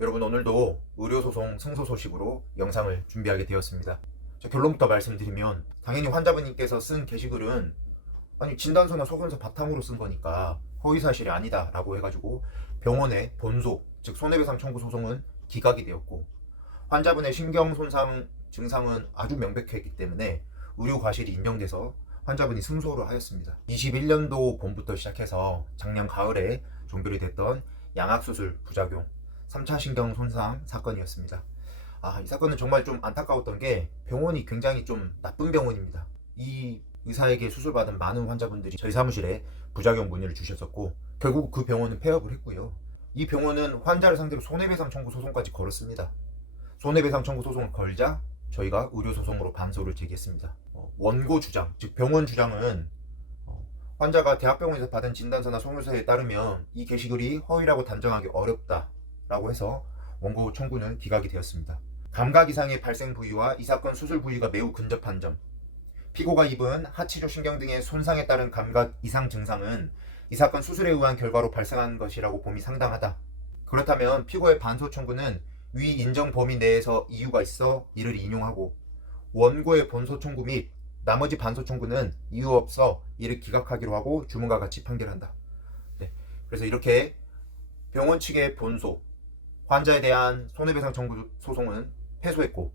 여러분 오늘도 의료소송 승소 소식으로 영상을 준비하게 되었습니다. 자, 결론부터 말씀드리면 당연히 환자분님께서 쓴 게시글은 아니 진단서나 소견서 바탕으로 쓴 거니까 허위사실이 아니다라고 해가지고 병원의 본소 즉 손해배상 청구 소송은 기각이 되었고 환자분의 신경 손상 증상은 아주 명백했기 때문에 의료 과실이 인정돼서 환자분이 승소를 하였습니다. 21년도 봄부터 시작해서 작년 가을에 종결이 됐던 양악수술 부작용 3차 신경 손상 사건이었습니다. 아, 이 사건은 정말 좀 안타까웠던 게 병원이 굉장히 좀 나쁜 병원입니다. 이 의사에게 수술받은 많은 환자분들이 저희 사무실에 부작용 문의를 주셨었고 결국 그 병원은 폐업을 했고요. 이 병원은 환자를 상대로 손해배상 청구 소송까지 걸었습니다. 손해배상 청구 소송을 걸자 저희가 의료 소송으로 반소를 제기했습니다. 어, 원고 주장, 즉 병원 주장은 어, 환자가 대학병원에서 받은 진단서나 소견서에 따르면 이 게시글이 허위라고 단정하기 어렵다 라고 해서 원고 청구는 기각이 되었습니다. 감각 이상의 발생 부위와 이 사건 수술 부위가 매우 근접한 점, 피고가 입은 하치조 신경 등의 손상에 따른 감각 이상 증상은 이 사건 수술에 의한 결과로 발생한 것이라고 봄이 상당하다. 그렇다면 피고의 반소 청구는 위 인정 범위 내에서 이유가 있어 이를 인용하고 원고의 본소 청구 및 나머지 반소 청구는 이유 없어 이를 기각하기로 하고 주문과 같이 판결한다. 네. 그래서 이렇게 병원 측의 본소 환자에 대한 손해배상 청구 소송은 패소했고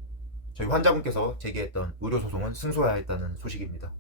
저희 환자분께서 제기했던 의료 소송은 승소하였다는 소식입니다.